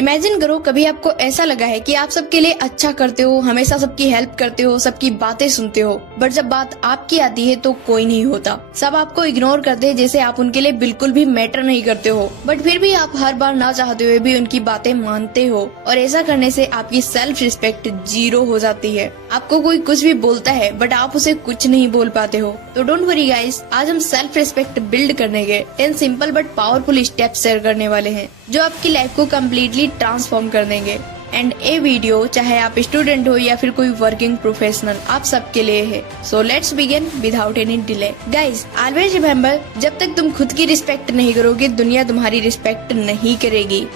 Imagine करो कभी आपको ऐसा लगा है कि आप सबके लिए अच्छा करते हो, हमेशा सबकी हेल्प करते हो, सबकी बातें सुनते हो, बट जब बात आपकी आती है तो कोई नहीं होता। सब आपको इग्नोर करते हैं जैसे आप उनके लिए बिल्कुल भी मैटर नहीं करते हो। बट फिर भी आप हर बार ना चाहते हुए भी उनकी बातें मानते हो और ऐसा करने से आपकी सेल्फ रिस्पेक्ट 0 हो जाती है। आपको कोई कुछ भी बोलता है बट आप उसे कुछ नहीं बोल पाते हो। तो डोंट वरी गाइस, आज हम सेल्फ रिस्पेक्ट बिल्ड करने के 10 simple but powerful steps share करने वाले हैं जो आपकी लाइफ को कम्प्लीटली ट्रांसफॉर्म कर देंगे। एंड ये वीडियो चाहे आप स्टूडेंट हो या फिर कोई वर्किंग प्रोफेशनल, आप सबके लिए है। So let's begin without any delay. Guys always remember, जब तक तुम खुद की रिस्पेक्ट नहीं करोगे दुनिया तुम्हारी रिस्पेक्ट नहीं करेगी।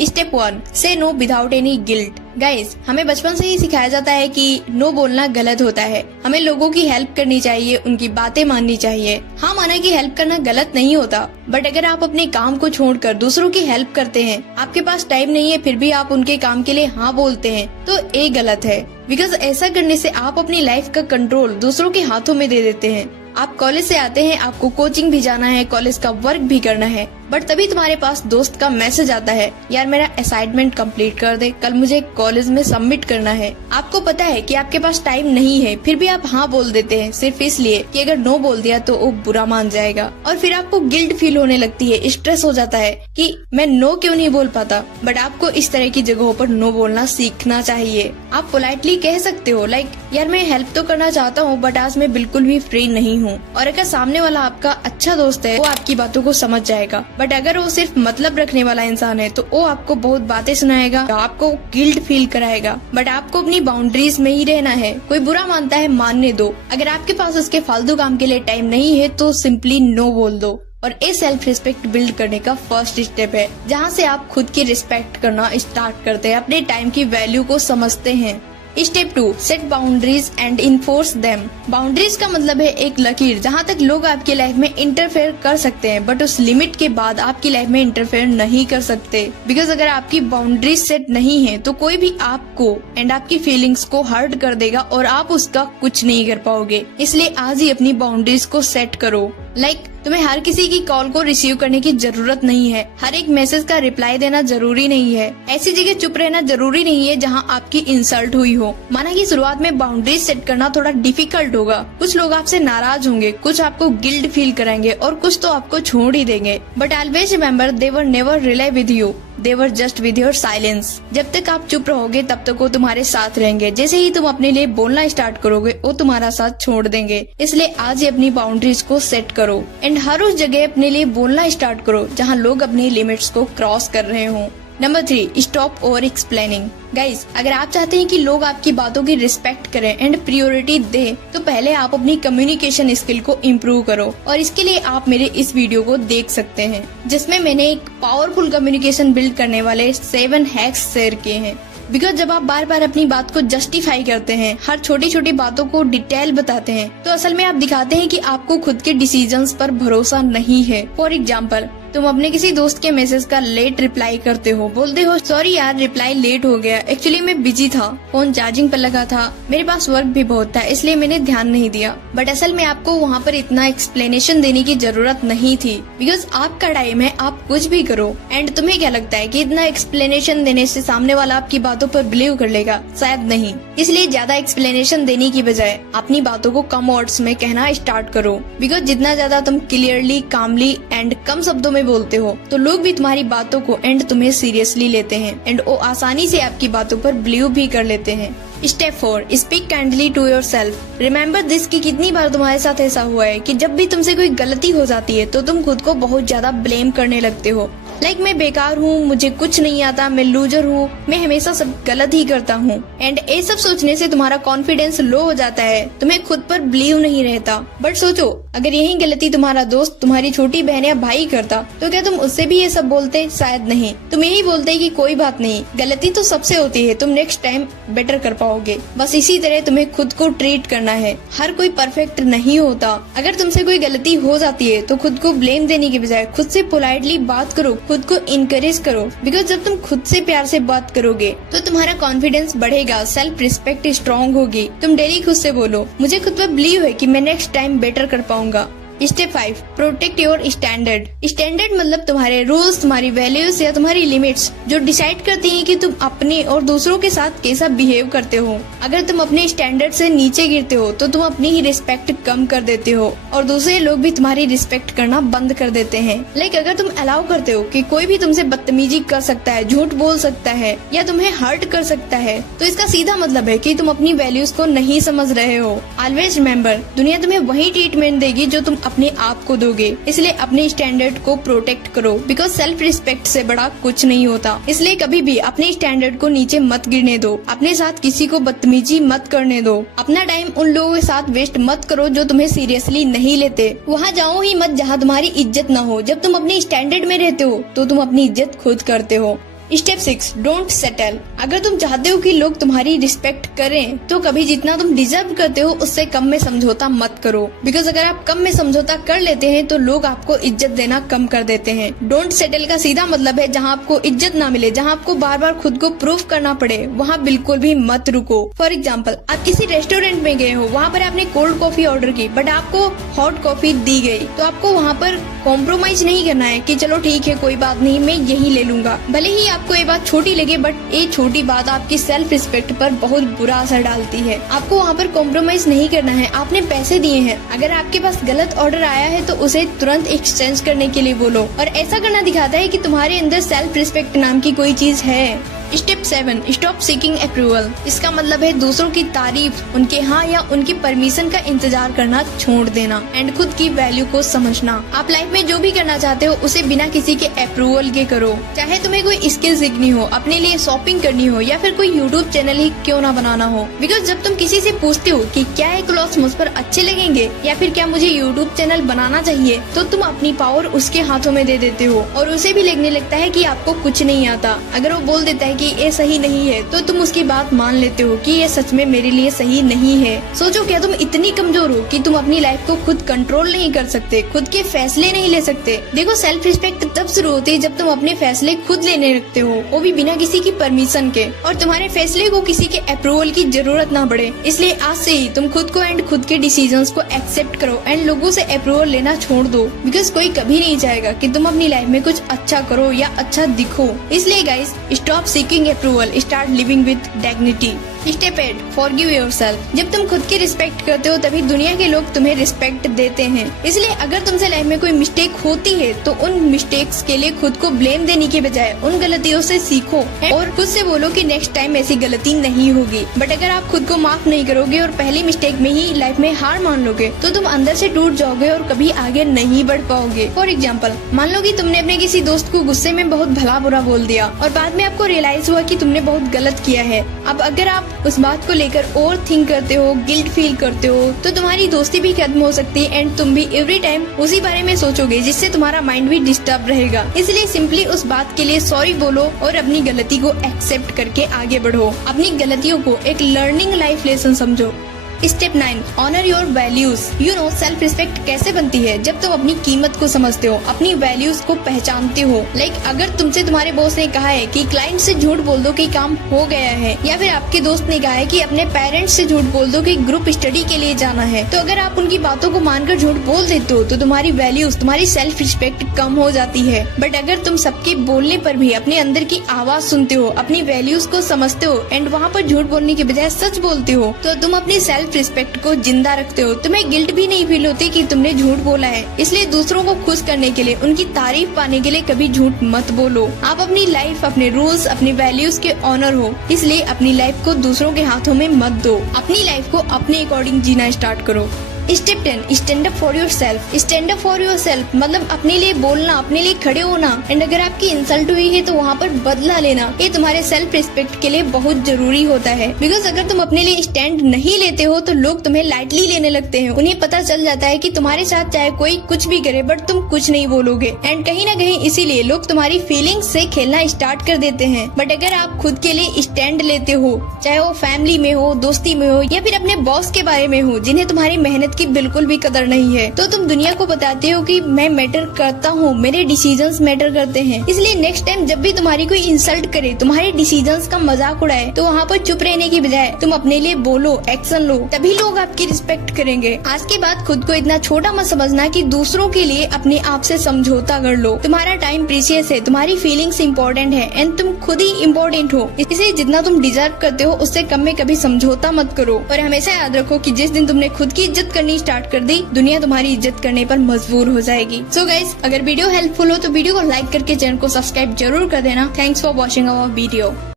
स्टेप 1, से no without any guilt. Guys हमें बचपन से ही सिखाया जाता है कि नो बोलना गलत होता है। हमें लोगों की हेल्प करनी चाहिए, उनकी बातें माननी चाहिए। हाँ, माना कि हेल्प करना गलत नहीं होता, बट अगर आप अपने काम को छोड़कर दूसरों की हेल्प करते हैं, आपके पास टाइम नहीं है फिर भी आप उनके काम के लिए हाँ बोलते हैं, तो ये गलत है। बिकॉज ऐसा करने से आप अपनी लाइफ का कंट्रोल दूसरों के हाथों में दे देते हैं। आप कॉलेज से आते हैं, आपको कोचिंग भी जाना है, कॉलेज का वर्क भी करना है, बट तभी तुम्हारे पास दोस्त का मैसेज आता है, यार मेरा असाइनमेंट कंप्लीट कर दे, कल मुझे कॉलेज में सबमिट करना है। आपको पता है कि आपके पास टाइम नहीं है, फिर भी आप हाँ बोल देते हैं सिर्फ इसलिए कि अगर नो बोल दिया तो वो बुरा मान जाएगा। और फिर आपको गिल्ट फील होने लगती है, स्ट्रेस हो जाता है कि मैं नो क्यों नहीं बोल पाता। बट आपको इस तरह की जगहों पर नो बोलना सीखना चाहिए। आप पोलाइटली कह सकते हो लाइक, यार मैं हेल्प तो करना चाहता हूँ बट आज मैं बिल्कुल भी फ्री नहीं हूँ। और अगर सामने वाला आपका अच्छा दोस्त है वो आपकी बातों को समझ जाएगा। बट अगर वो सिर्फ मतलब रखने वाला इंसान है तो वो आपको बहुत बातें सुनाएगा, आपको गिल्ट फील कराएगा। बट आपको अपनी बाउंड्रीज में ही रहना है। कोई बुरा मानता है, मानने दो। अगर आपके पास उसके फालतू काम के लिए टाइम नहीं है तो सिंपली नो बोल दो। और ये सेल्फ रिस्पेक्ट बिल्ड करने का फर्स्ट स्टेप है, जहाँ से आप खुद की रिस्पेक्ट करना स्टार्ट करते हैं, अपने टाइम की वैल्यू को समझते हैं। Step 2, set boundaries and enforce them. Boundaries का मतलब है एक लकीर जहाँ तक लोग आपकी लाइफ में इंटरफेयर कर सकते हैं, बट उस लिमिट के बाद आपकी लाइफ में इंटरफेयर नहीं कर सकते। बिकॉज अगर आपकी बाउंड्रीज सेट नहीं है तो कोई भी आपको एंड आपकी फीलिंग्स को हर्ट कर देगा और आप उसका कुछ नहीं कर पाओगे। इसलिए आज ही अपनी बाउंड्रीज को सेट करो। लाइक तुम्हें हर किसी की कॉल को रिसीव करने की जरूरत नहीं है, हर एक मैसेज का रिप्लाई देना जरूरी नहीं है, ऐसी जगह चुप रहना जरूरी नहीं है जहां आपकी इंसल्ट हुई हो। माना कि शुरुआत में बाउंड्रीज सेट करना थोड़ा डिफिकल्ट होगा, कुछ लोग आपसे नाराज होंगे, कुछ आपको गिल्ट फील कराएंगे और कुछ तो आपको छोड़ ही देंगे। But always remember, they were never rely with you, they were just with your silence. जब तक आप चुप रहोगे तब तक वो तुम्हारे साथ रहेंगे, जैसे ही तुम अपने लिए बोलना स्टार्ट करोगे वो तुम्हारा साथ छोड़ देंगे। इसलिए आज ही अपनी बाउंड्रीज को सेट करो एंड हर उस जगह अपने लिए बोलना स्टार्ट करो जहाँ लोग अपनी लिमिट्स को क्रॉस कर रहे हों। Number 3, stop over explaining. Guys अगर आप चाहते हैं कि लोग आपकी बातों की रिस्पेक्ट करें एंड प्रायोरिटी दें, तो पहले आप अपनी कम्युनिकेशन स्किल को इम्प्रूव करो। और इसके लिए आप मेरे इस वीडियो को देख सकते हैं जिसमें मैंने एक पावरफुल कम्युनिकेशन बिल्ड करने वाले 7 हैक्स शेयर किए हैं। बिकॉज जब आप बार बार अपनी बात को जस्टिफाई करते हैं, हर छोटी छोटी बातों को डिटेल बताते हैं, तो असल में आप दिखाते हैं कि आपको खुद के डिसीजंस पर भरोसा नहीं है। फॉर एग्जाम्पल, तुम अपने किसी दोस्त के मैसेज का लेट रिप्लाई करते हो, बोलते हो सॉरी यार रिप्लाई लेट हो गया, एक्चुअली मैं बिजी था, फोन चार्जिंग पर लगा था, मेरे पास वर्क भी बहुत था इसलिए मैंने ध्यान नहीं दिया। बट असल में आपको वहाँ पर इतना एक्सप्लेनेशन देने की जरूरत नहीं थी, बिकॉज आपका टाइम है, आप कुछ भी करो। एंड तुम्हें क्या लगता है कि इतना एक्सप्लेनेशन देने से सामने वाला आपकी बातों पर बिलीव कर लेगा? शायद नहीं। इसलिए ज्यादा एक्सप्लेनेशन देने की बजाय अपनी बातों को कम वर्ड्स में कहना स्टार्ट करो। बिकॉज जितना ज्यादा तुम क्लियरली, कामली एंड कम शब्दों में बोलते हो तो लोग भी तुम्हारी बातों को एंड तुम्हें सीरियसली लेते हैं एंड वो आसानी से आपकी बातों पर बिलीव भी कर लेते हैं। Step 4, speak kindly to yourself. Remember this कि कितनी बार तुम्हारे साथ ऐसा हुआ है कि जब भी तुमसे कोई गलती हो जाती है तो तुम खुद को बहुत ज्यादा ब्लेम करने लगते हो। लाइक मैं बेकार हूँ, मुझे कुछ नहीं आता, मैं लूजर हूँ, मैं हमेशा सब गलत ही करता हूँ। एंड ये सब सोचने से तुम्हारा कॉन्फिडेंस लो हो जाता है, तुम्हें खुद पर बिलीव नहीं रहता। बट सोचो, अगर यही गलती तुम्हारा दोस्त, तुम्हारी छोटी बहन या भाई करता तो क्या तुम उससे भी ये सब बोलते? शायद नहीं। तुम यही बोलते कि कोई बात नहीं, गलती तो सबसे होती है, तुम नेक्स्ट टाइम बेटर कर पाओगे। बस इसी तरह तुम्हें खुद को ट्रीट करना है। हर कोई परफेक्ट नहीं होता। अगर तुमसे कोई गलती हो जाती है तो खुद को ब्लेम देने की बजाय खुद से पोलाइटली बात करो, खुद को इनकरेज करो। बिकॉज जब तुम खुद से प्यार से बात करोगे तो तुम्हारा कॉन्फिडेंस बढ़ेगा, सेल्फ रिस्पेक्ट स्ट्रॉन्ग होगी। तुम डेली खुद से बोलो, मुझे खुद पर बिलीव है कि मैं नेक्स्ट टाइम बेटर कर पाऊंगा। Step 5, protect your standard. Standard मतलब तुम्हारे रूल्स, तुम्हारी वैल्यूज या तुम्हारी लिमिट्स जो डिसाइड करती हैं कि तुम अपने और दूसरों के साथ कैसा बिहेव करते हो। अगर तुम अपने स्टैंडर्ड से नीचे गिरते हो तो तुम अपनी ही रिस्पेक्ट कम कर देते हो और दूसरे लोग भी तुम्हारी रिस्पेक्ट करना बंद कर देते हैं। लाइक अगर तुम अलाउ करते हो कि कोई भी तुमसे बदतमीजी कर सकता है, झूठ बोल सकता है या तुम्हें हर्ट कर सकता है, तो इसका सीधा मतलब है कि तुम अपनी वैल्यूज को नहीं समझ रहे हो। ऑलवेज रिमेम्बर, दुनिया तुम्हें वही ट्रीटमेंट देगी जो तुम अपने आप को दोगे। इसलिए अपने स्टैंडर्ड को प्रोटेक्ट करो, बिकॉज सेल्फ रिस्पेक्ट से बड़ा कुछ नहीं होता। इसलिए कभी भी अपने स्टैंडर्ड को नीचे मत गिरने दो। अपने साथ किसी को बदतमीजी मत करने दो। अपना टाइम उन लोगों के साथ वेस्ट मत करो जो तुम्हें सीरियसली नहीं लेते। वहाँ जाओ ही मत जहाँ तुम्हारी इज्जत न हो। जब तुम अपने स्टैंडर्ड में रहते हो तो तुम अपनी इज्जत खुद करते हो। Step 6, don't settle. अगर तुम चाहते हो कि लोग तुम्हारी रिस्पेक्ट करें तो कभी जितना तुम डिजर्व करते हो उससे कम में समझौता मत करो। बिकॉज अगर आप कम में समझौता कर लेते हैं तो लोग आपको इज्जत देना कम कर देते हैं। डोंट सेटल का सीधा मतलब है जहाँ आपको इज्जत ना मिले, जहाँ आपको बार बार खुद को प्रूव करना पड़े, वहाँ बिल्कुल भी मत रुको। फॉर एग्जाम्पल, आप किसी रेस्टोरेंट में गए हो, वहाँ पर आपने कोल्ड कॉफी ऑर्डर की बट आपको हॉट कॉफी दी गई, तो आपको वहाँ पर कॉम्प्रोमाइज नहीं करना है कि चलो ठीक है कोई बात नहीं मैं यही ले लूंगा। भले ही आपको ये बात छोटी लगे बट ये छोटी बात आपकी सेल्फ रिस्पेक्ट पर बहुत बुरा असर डालती है। आपको वहाँ पर कॉम्प्रोमाइज नहीं करना है। आपने पैसे दिए हैं, अगर आपके पास गलत ऑर्डर आया है तो उसे तुरंत एक्सचेंज करने के लिए बोलो। और ऐसा करना दिखाता है कि तुम्हारे अंदर सेल्फ रिस्पेक्ट नाम की कोई चीज है। Step 7, stop seeking approval. इसका मतलब है दूसरों की तारीफ, उनके हाँ या उनकी परमिशन का इंतजार करना छोड़ देना एंड खुद की वैल्यू को समझना। आप लाइफ में जो भी करना चाहते हो उसे बिना किसी के अप्रूवल के करो। चाहे तुम्हें कोई स्किल सीखनी हो, अपने लिए शॉपिंग करनी हो या फिर कोई यूट्यूब चैनल ही क्यों ना बनाना हो। बिकॉज जब तुम किसी से पूछते हो कि क्या ये क्लॉथ्स मुझ पर अच्छे लगेंगे या फिर क्या मुझे यूट्यूब चैनल बनाना चाहिए, तो तुम अपनी पावर उसके हाथों में दे देते हो और उसे भी लगने लगता है कि आपको कुछ नहीं आता। अगर वो बोल देता है कि ये सही नहीं है तो तुम उसकी बात मान लेते हो कि ये सच में मेरे लिए सही नहीं है। सोचो, क्या तुम इतनी कमजोर हो कि तुम अपनी लाइफ को खुद कंट्रोल नहीं कर सकते, खुद के फैसले नहीं ले सकते। देखो, सेल्फ रिस्पेक्ट तब शुरू होती है जब तुम अपने फैसले खुद लेने लगते हो, वो भी बिना किसी की परमिशन के, और तुम्हारे फैसले को किसी के अप्रूवल की जरूरत ना पड़े। इसलिए आज से ही तुम खुद को एंड खुद के डिसीजंस को एक्सेप्ट करो एंड लोगों से अप्रूवल लेना छोड़ दो। बिकॉज कोई कभी नहीं चाहेगा कि तुम अपनी लाइफ में कुछ अच्छा करो या अच्छा दिखो। इसलिए guys, stop seeking approval, start living with dignity. Step 8, forgive yourself. जब तुम खुद की रिस्पेक्ट करते हो तभी दुनिया के लोग तुम्हें रिस्पेक्ट देते हैं। इसलिए अगर तुमसे लाइफ में कोई मिस्टेक होती है तो उन मिस्टेक्स के लिए खुद को ब्लेम देने के बजाय उन गलतियों से सीखो और खुद से बोलो कि नेक्स्ट टाइम ऐसी गलती नहीं होगी। बट अगर आप खुद को माफ नहीं करोगे और पहली मिस्टेक में ही लाइफ में हार मान लोगे तो तुम अंदर से टूट जाओगे और कभी आगे नहीं बढ़ पाओगे। फॉर एग्जाम्पल, मान लो कि तुमने अपने किसी दोस्त को गुस्से में बहुत भला बुरा बोल दिया और बाद में आपको रियलाइज हुआ कि तुमने बहुत गलत किया है। अब अगर आप उस बात को लेकर ओवर थिंक करते हो, गिल्ट फील करते हो, तो तुम्हारी दोस्ती भी खत्म हो सकती है एंड तुम भी एवरी टाइम उसी बारे में सोचोगे, जिससे तुम्हारा माइंड भी डिस्टर्ब रहेगा। इसलिए सिंपली उस बात के लिए सॉरी बोलो और अपनी गलती को एक्सेप्ट करके आगे बढ़ो। अपनी गलतियों को एक लर्निंग लाइफ लेसन समझो। Step 9, honour your values. You know, self respect कैसे बनती है? जब तुम अपनी कीमत को समझते हो, अपनी वैल्यूज को पहचानते हो। लाइक अगर तुमसे तुम्हारे बॉस ने कहा है कि क्लाइंट से झूठ बोल दो कि काम हो गया है, या फिर आपके दोस्त ने कहा है कि अपने पेरेंट्स से झूठ बोल दो कि ग्रुप स्टडी के लिए जाना है, तो अगर आप उनकी बातों को मानकर झूठ बोल देते हो तो तुम्हारी वैल्यूज, तुम्हारी सेल्फ रिस्पेक्ट कम हो जाती है। बट अगर तुम सबके बोलने पर भी अपने अंदर की आवाज सुनते हो, अपनी वैल्यूज को समझते हो एंड वहाँ पर झूठ बोलने के बजाय सच बोलते हो, तो तुम अपनी सेल्फ रिस्पेक्ट को जिंदा रखते हो। तुम्हें गिल्ट भी नहीं फील होती कि तुमने झूठ बोला है। इसलिए दूसरों को खुश करने के लिए, उनकी तारीफ पाने के लिए कभी झूठ मत बोलो। आप अपनी लाइफ, अपने रूल्स, अपनी वैल्यूज के ऑनर हो, इसलिए अपनी लाइफ को दूसरों के हाथों में मत दो। अपनी लाइफ को अपने अकॉर्डिंग जीना स्टार्ट करो। Step 10, stand up for your self. Stand up for your self मतलब अपने लिए बोलना, अपने लिए खड़े होना एंड अगर आपकी इंसल्ट हुई है तो वहाँ पर बदला लेना। ये तुम्हारे सेल्फ रिस्पेक्ट के लिए बहुत जरूरी होता है। बिकॉज अगर तुम अपने लिए स्टैंड नहीं लेते हो तो लोग तुम्हें लाइटली लेने लगते हैं। उन्हें पता चल जाता है कि तुम्हारे साथ चाहे कोई कुछ भी करे बट तुम कुछ नहीं बोलोगे एंड कहीं ना कहीं इसीलिए लोग तुम्हारी फीलिंग्स से खेलना स्टार्ट कर देते हैं। बट अगर आप खुद के लिए स्टैंड लेते हो, चाहे वो फैमिली में हो, दोस्ती में हो या फिर अपने बॉस के बारे में हो जिन्हें तुम्हारी मेहनत की बिल्कुल भी कदर नहीं है, तो तुम दुनिया को बताते हो कि मैं मैटर करता हूँ, मेरे डिसीजंस मैटर करते हैं। इसलिए नेक्स्ट टाइम जब भी तुम्हारी कोई इंसल्ट करे, तुम्हारे डिसीजंस का मजाक उड़ाए, तो वहाँ पर चुप रहने की बजाय तुम अपने लिए बोलो, एक्शन लो, तभी लोग आपकी रिस्पेक्ट करेंगे। आज के बाद खुद को इतना छोटा मत समझना कि दूसरों के लिए अपने आप से समझौता कर लो। तुम्हारा टाइम प्रीशियस है, तुम्हारी फीलिंग्स इम्पोर्टेंट है एंड तुम खुद ही इम्पोर्टेंट हो। इसलिए जितना तुम डिजर्व करते हो उससे कम में कभी समझौता मत करो। और हमेशा याद रखो कि जिस दिन तुमने खुद की इज्जत करनी स्टार्ट कर दी, दुनिया तुम्हारी इज्जत करने पर मजबूर हो जाएगी। सो गाइस, अगर वीडियो हेल्पफुल हो तो वीडियो को लाइक करके चैनल को सब्सक्राइब जरूर कर देना। Thanks for watching our video.